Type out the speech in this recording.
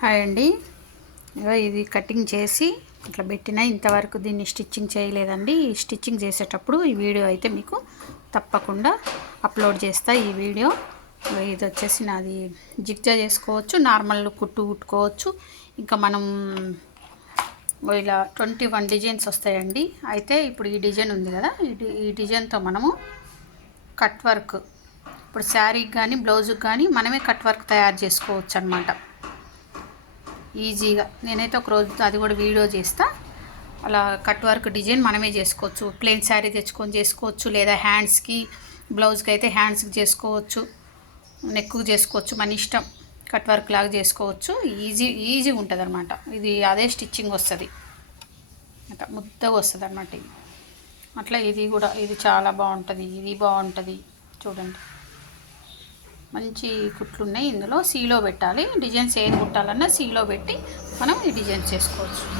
Hi అండి. ఇగో ఇది cutting చేసి ఇట్లా పెట్టిన ఇంతవరకు దీన్ని స్టిచ్చింగ్ చేయలేదండి. ఈ స్టిచ్చింగ్ చేసేటప్పుడు ఈ వీడియో అయితే మీకు తప్పకుండా అప్లోడ్ చేస్తా ఈ వీడియో. ఇది వచ్చేసి నాది జిగ్జా చేసుకోవచ్చు నార్మల్ కుట్టు కుట్టుకోవచ్చు. ఇంకా మనం ఇలా ట్వంటీ వన్ డిజైన్స్ వస్తాయండి. అయితే ఇప్పుడు ఈ డిజైన్ ఉంది కదా ఈ డిజైన్తో మనము కట్ వర్క్. ఇప్పుడు శారీకి కానీ బ్లౌజ్కి కానీ మనమే కట్ వర్క్ తయారు చేసుకోవచ్చు అనమాట ఈజీగా. నేనైతే ఒక రోజు అది కూడా వీడియో చేస్తా. అలా కట్ వర్క్ డిజైన్ మనమే చేసుకోవచ్చు. ప్లెయిన్ శారీ తెచ్చుకొని చేసుకోవచ్చు లేదా హ్యాండ్స్కి బ్లౌజ్కి అయితే హ్యాండ్స్కి చేసుకోవచ్చు నెక్కు చేసుకోవచ్చు మన ఇష్టం. కట్ వర్క్ లాగా చేసుకోవచ్చు. ఈజీ ఈజీగా ఉంటుంది అనమాట ఇది అదే స్టిచ్చింగ్ వస్తుంది. అట్లా ముద్దగా వస్తుంది అనమాట ఇది. అట్లా ఇది కూడా ఇది చాలా బాగుంటుంది. ఇది బాగుంటుంది. చూడండి. మంచి కుట్లు ఉన్నాయి ఇందులో. సీలో పెట్టాలి. డిజైన్స్ ఏది కుట్టాలన్నా సీలో పెట్టి మనం ఈ డిజైన్స్ చేసుకోవచ్చు.